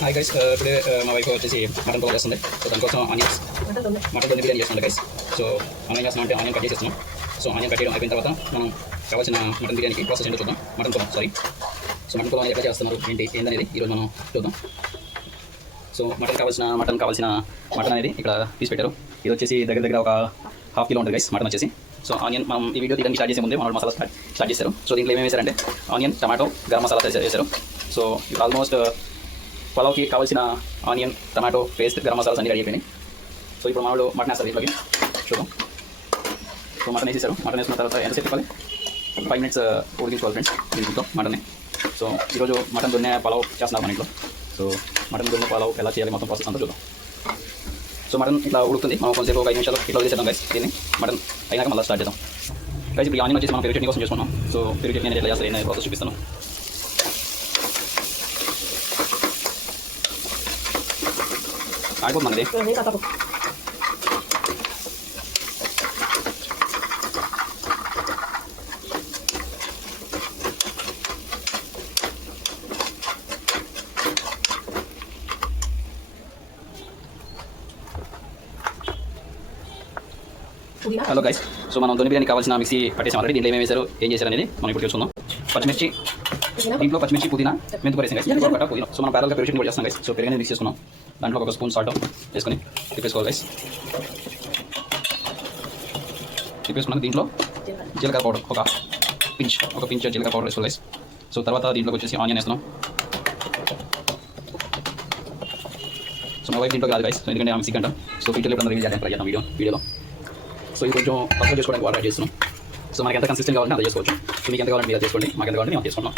Hi guys, today మా wife వచ్చేసి mutton pulao చేస్తుంది. సో దానికోసం ఆనియన్స్ మటన్ దొన్ని బిర్యానీ చేస్తుంది గైస్. సో ఆనియన్ చేస్తున్నాం అంటే ఆనియన్ కట్ చేసేస్తున్నాం. సో ఆనియన్ కట్ చేయడం అయిపోయిన తర్వాత మనం కావాల్సిన మటన్ బిర్యానీకి ప్రాసెస్ ఏంటో చూద్దాం. Mutton pulao so mutton pulao ఎట్లా చేస్తున్నారు ఏంటనేది ఈరోజు మనం చూద్దాం. సో మటన్ కావాల్సిన మటన్ అనేది ఇక్కడ తీసి పెట్టారు. ఇది వచ్చేసి దగ్గర ఒక ½ కిలో ఉంటుంది గైస్ మటన్ వచ్చేసి. సో ఆనియన్ మనం ఈ వీడియో తీయడానికి స్టార్ట్ చేసే ముందే మనం మసాలా స్టార్ట్ చేశారు. సో దీంట్లో ఏమేమి వేశారంటే ఆనియన్, టమాటో, గరం మసాలా వేశారు. సో ఇప్పుడు ఆల్మోస్ట్ పులావ్కి కావాల్సిన onion, tomato paste, garam masalas అన్ని రెడీ అయిపోయినాయి. సో ఇప్పుడు మన వాళ్ళు మటన్ వేస్తారు దీంట్లోకి. చూద్దాం. సో మటన్ వేసేసారు. మటన్ వేసుకున్న తర్వాత ఎంతసేపు ఇవ్వాలి? 5 minutes ఉడికించుకోవాలి ఫ్రెండ్స్ దీంట్లో మటన్ని. సో ఈరోజు మటన్ దొన్నే పులావ్ చేస్తున్నారు మన ఇంట్లో. సో మటన్ దొన్నే పులావ్ ఎలా చేయాలి మొత్తం ప్రాసెస్ అంతా చూద్దాం. సో మటన్ ఇట్లా ఉడుకుతుంది. మనం కొంచెంసేపు 5 నిమిషాలు ఇట్లా వదిలేసేద్దాం గైస్. దీన్ని మటన్ అయినాక మళ్ళీ స్టార్ట్ చేద్దాం గైస్. ఇప్పుడు ఆనియన్ వచ్చేసి మనం పెరుగు చట్నీ కోసం చేసుకున్నాం. సో పెరుగు చట్నీ అనేది ఎట్లా చేస్తారు నేను ప్రాసెస్ చూపిస్తాను. ఆగిపోతుంది హలో గైస్. సో మనం దొన్ని బిర్యానీ కావాల్సిన మిక్సీ పట్టేసాం ఆల్రెడీ. దీంట్లో ఏమేమి వేశారు, ఏం చేశారు అనేది మనం ఇప్పుడు చూసుకుందాం. పచ్చిమిర్చి, దీంట్లో పచ్చిమిర్చి, పుదీనా, మెంతుకూర వేసాం గైస్. మెంతుకూర పుదీనా. సో మనం ప్యారల్గా పెరుగు చట్నీ కూడా చేస్తాం గైస్. సో పెరుగు మిక్స్ చేసుకున్నాం. దాంట్లో ఒక స్పూన్ సాల్ట్ వేసుకొని తిప్పేసుకోవాలి గైస్. తిప్పేసుకున్నాక దీంట్లో జీలకర్ర పౌడర్ ఒక పించ్ జీలకర్ర పౌడర్ వేసుకోవాలి గైస్. సో తర్వాత దీంట్లోకి వచ్చేసి ఆనియన్ వేస్తున్నాం. సో మా వైఫ్ దీంట్లో కాదు గైస్. సో ఎందుకంటే మిక్సీ కంట. సో ఫ్యూచర్లో ఎప్పుడన్నా రిలీజ్ చేయాలని ట్రై చేద్దాం వీడియోలో. సో ఇది కొంచెం పక్కన చేసుకోవడానికి వాటర్ యాడ్ చేస్తున్నాం. సో మనకి ఎంత కన్సిస్టెంట్ కావాలంటే అంత చేసుకోవచ్చు. సో మీకు ఎంత కావాలంటే మీరు చేసుకోండి, మాకు ఎంత కావాలంటే మేము చేసుకున్నాం.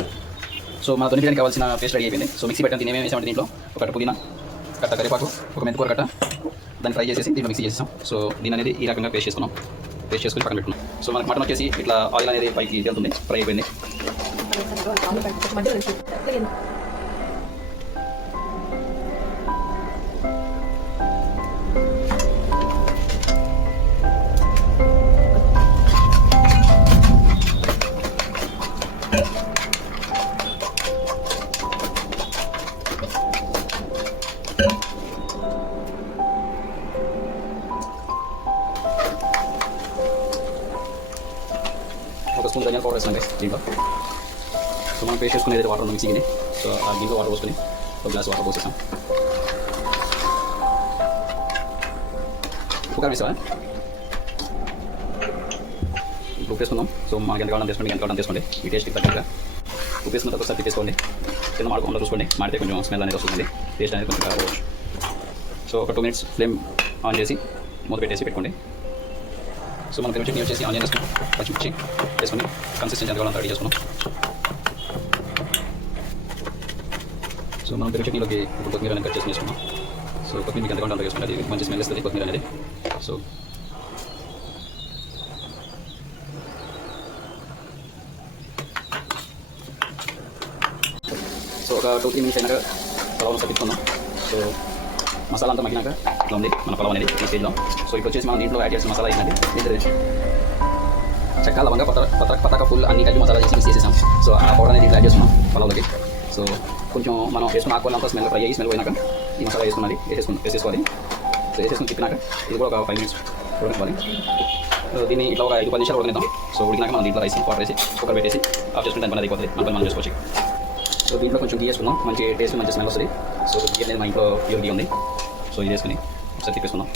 సో మన దొన్ని బిర్యానీ కావాల్సిన పేస్ట్ రెడీ అయిపోయింది. సో మిక్సీ పెట్టాను. దీన్ని ఏమేమి వేసామంటే దీంట్లో ఒక పుదీనా కట్ట, కరివేపాకు, ఒక మెంతికూర కట్ట, దాన్ని ఫ్రై చేసేసి దీంట్లో మిక్సీ చేసాం. సో దీని అనేది ఈ రకంగా పేస్ట్ చేసుకున్నాం. పేస్ట్ చేసుకుని పక్కన పెట్టుకున్నాం. సో మనకి మటన్ వచ్చేసి ఇట్లా ఆయిల్ అనేది పైకి వెళ్తుంది, ఫ్రై అయిపోయింది. ఒక స్పూన్ ధనియాల పౌడర్ వేస్తాం గైస్ దీంట్లో. సో మనం పేస్ట్ చేసుకునేది వాటర్ ఉంది మిక్సీకి. సో ఆ దీంట్లో వాటర్ పోసుకొని ఒక గ్లాస్ వాటర్ పోసేస్తాం. ఉప్పు కారం వేస్తావా? ఇప్పుడు ఉప్పు వేసుకుందాం. సో మనకి ఎంత కావాలని తీసుకోండి, ఎంత కావాలని తీసుకోండి. మీ టేస్ట్కి తగ్గట్టుగా ఉప్పు వేసుకున్న తర్వాత ఒకసారి తిప్పేసుకోండి. కింద మాడకుండా చూసుకోండి. మాడితే కొంచెం స్మెల్ అనేది వస్తుంది, టేస్ట్ అనేది కొంచెం రావచ్చు. సో ఒక 2 minutes ఫ్లేమ్ ఆన్ చేసి మూత పెట్టేసి పెట్టుకోండి. సో మన పెరుగు చట్నీ వచ్చేసి ఆనియన్ వేసుకుని పచ్చిమిర్చి వేసుకొని కన్సిస్టెన్సీ ఎంత కావాలంత రెడీ చేసుకున్నాం. సో మనం పెరుగు చట్నీలోకి ఇప్పుడు కొత్తిమీర అనేది కట్ చేసుకుని వేసుకున్నాం. సో కొత్తిమీర ఎంత కావాలంత వేసుకుంటే అది మంచి స్మెల్ వస్తుంది కొత్తిమీర అనేది. సో ఒక 2-3 minutes అయినాక పొలం పెట్టుకుందాం. సో మసాలా అంతా మగ్గినాక ఇట్లా ఉంది మన పొలం అనేది ఈ స్టేజ్లో. సో ఇప్పుడు వచ్చేసి మనం దీంట్లో యాడ్ చేసిన మసాలా ఏంటంటే చెక్క, లవంగా, పతాక, ఫుల్ అన్ని కలిపి మసాలా చేసి మిక్స్ చేసేసాం. సో ఆ పౌడర్ అనేది యాడ్ చేస్తున్నాం పొలంలోకి. సో కొంచెం మనం వేసుకున్న ఆకుకూరలు అంతా స్మెల్ ఫ్రై అయ్యి స్మెల్ పోయినాక ఈ మసాలా వేసుకోవాలి. వేసేసుకోవాలి. సో వేసేసుకుని తిప్పినాక ఇది కూడా ఒక 5 minutes ఉడకనివ్వాలి. దీన్ని ఇట్లా ఒక 5-10 నిమిషాలు ఉడకనిద్దాం. సో ఉడికినాక మనం దీంట్లో రైస్ వాటర్ వేసి కుక్కర్ పెట్టేసి ఆఫ్ చేసుకుంటే దాని పని అయిపోతుంది. మన పని మనం చేసుకోవచ్చు. సో దీంట్లో కొంచెం గీ వేసుకుందాం. మంచి టేస్ట్, మంచి స్మెల్ వస్తుంది. సో గీ అనేది మా ఇంట్లో ప్యూర్ గీ ఉంది. సో ఇది వేసుకుని ఒకసారి తిప్పేసుకుందాం.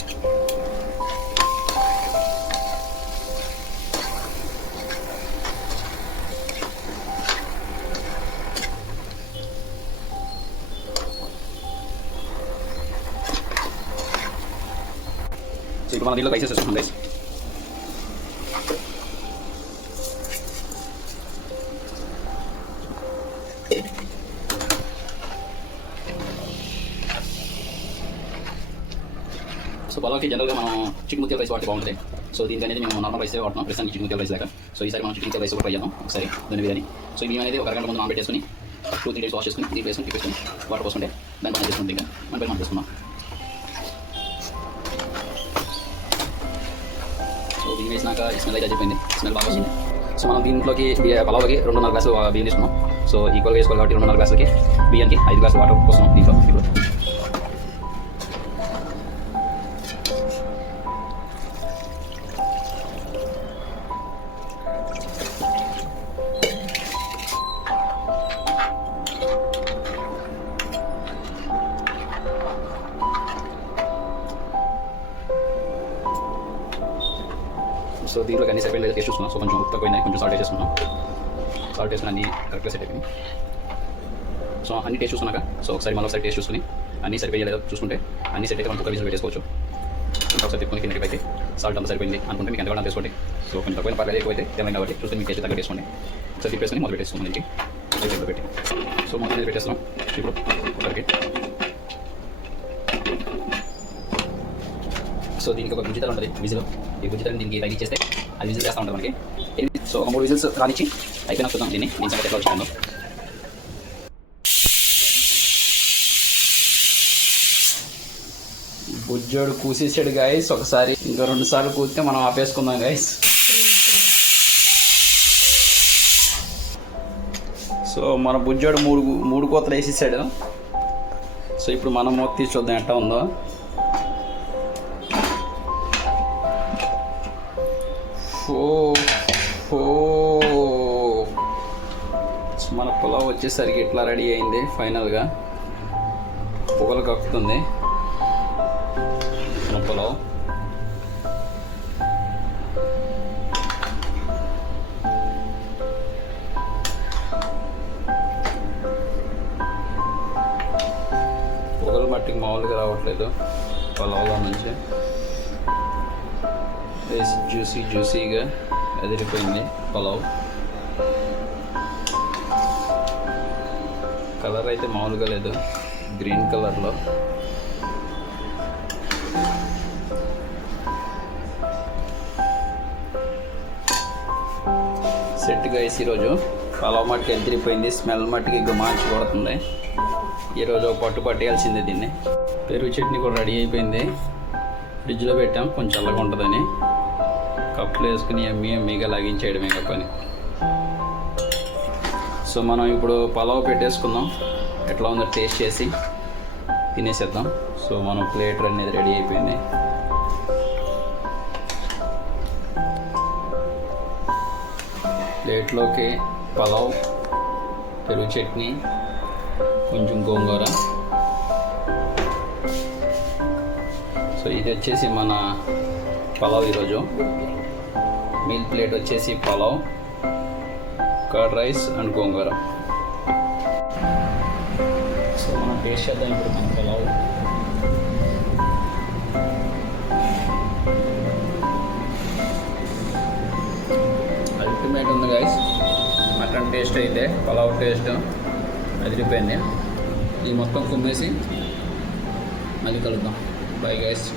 సో ఇప్పుడు మన దీంట్లో రైస్ వేసుకుందాం గైస్. సో పొలాకి జనరల్గా మనం చికెన్ ముత్యాల రైస్ వాడితే బాగుంటుంది. సో దీనికి అనేది మేము నార్మల్ రైస్ వాడుతున్నాం ప్రస్తుతానికి చికెన్ ముత్యాల రైస్ లేక. సో ఈసారి మనం చికెన్ ముత్యాల రైస్ కూడా ట్రై చేద్దాం ఒకసారి దొన్ని బిర్యానీ. సో ఇవి అనేది ఒక అరగంట ముందు నానబెట్టేసుకుని 2-3 days వాష్ చేసుకుని దీంట్లో వేసుకుని తిప్పేసుకుని వాటర్ పోసుకుంటే దాన్ని పని చేసుకుంటే ఇంకా మన పని మనం చేసుకున్నాం. సో దీన్ని వేసినాక స్మెల్ అయితే అయిపోయింది. స్మెల్ బాగా వస్తుంది. సో మనం దీంట్లోకి పలావ్కి 2.5 గ్లాసులు బియ్యం తీసుకున్నాం. సో ఈక్వల్గా వేసుకోవాలి కాబట్టి 2.5 గ్లాసులకి బియ్యానికి 5 గ్లాసులు వాటర్ పోస్తున్నాం దీంట్లో. ఇప్పుడు సో దీంట్లోకి అన్ని సరిపోయిన టేస్ట్ చూసుకున్నాం. సో కొంచెం ఉప్పు తక్కువైందని కొంచెం సాల్ట్ వేసుకున్నాం. సాల్ట్ వేసుకుని అన్ని కరెక్ట్గా సెట్ అయిపోయింది. సో అన్ని టేస్ట్ చూసుకున్నాక సో ఒకసారి మళ్ళీ టేస్ట్ చూసుకుని అన్ని సరిపోయలేదో చూసుకుంటే అన్ని సెట్ అయితే మనం కుక్కర్ విజిల్ పెట్టేసుకోవచ్చు. ఇంకా ఒకసారి తిప్పుకొని కిందకి అయితే సాల్ట్ అంతా సరిపోయింది అనుకుంటే మీకు ఎంతగా వేసుకోండి. సో కొంచెం తక్కువ పర్లేదు ఎక్కువైతే తెలంగాణ కాబట్టి చూస్తే మీకు టేస్ట్ తగ్గ వేసుకోండి. ఒకసారి తిప్పేసుకొని మొదలు పెట్టేసుకోండి దీనికి పెట్టి. సో మొత్తం మీద పెట్టేస్తున్నాం ఇప్పుడు కుక్కర్కి. సో దీనికి ఒక గుజ్జితలు ఉంటుంది విజిల్. ఈ గుజ్జితలను దీనికి తగ్గించేస్తే అది విజిల్ చేస్తూ ఉంటుంది మనకి. సో ఒక 3 విజిల్స్ రానిచ్చి అయిపోయినా చూద్దాం దీన్ని సంగతి ఎట్లా వచ్చిందో. బుజ్జోడు కూసేసాడు గాయస్. ఒకసారి ఇంకా 2 సార్లు కూస్తే మనం ఆపేసుకుందాం గాయస్. సో మన బుజ్జోడు 3 కోతలు వేసేసాడు. సో ఇప్పుడు మనం మూత తీసి చూద్దాం ఎట్లా ఉందో. మన పులావ్ వచ్చేసరికి ఇట్లా రెడీ అయింది. ఫైనల్గా పొగలు కక్కుతుంది మన పులావ్. పొగలు మట్టికి మామూలుగా రావట్లేదు పులావ్లో నుంచి. జ్యూసీగా ఎదిరిపోయింది పులావ్. కలర్ అయితే మామూలుగా లేదు, గ్రీన్ కలర్లో. సెట్గా వేసి ఈరోజు పలావ్ మట్టికి ఎదిరిపోయింది. స్మెల్ మట్టికి గుమాంచి కొడుతుంది. ఈరోజు పట్టు పట్టేయాల్సిందే దీన్ని. పెరుగు చట్నీ కూడా రెడీ అయిపోయింది. ఫ్రిడ్జ్లో పెట్టాం కొంచెం చల్లగా ఉంటుందని. కప్పులో వేసుకుని ఎమ్మీగా లాగించేయడమే పని. సో మనం ఇప్పుడు పలావ్ పెట్టేసుకుందాం. ఎట్లా ఉందో టేస్ట్ చేసి తినేసేద్దాం. సో మనం ప్లేట్ అనేది రెడీ అయిపోయింది. ప్లేట్లోకి పలావ్, పెరుగు చట్నీ, కొంచెం గోంగూర. సో ఇది వచ్చేసి మన పలావ్ ఈరోజు. మీల్ ప్లేట్ వచ్చేసి pulao, curd rice and gongura. So మనం టేస్ట్ చేద్దాం ఇప్పుడు మన పలావ్. అల్టిమేట్ ఉంది గైస్. మటన్ టేస్ట్ అయితే పలావ్ టేస్ట్ అదిరిపోయింది. ఈ మొత్తం కుమ్మేసి మళ్ళీ కలుద్దాం. Bye guys.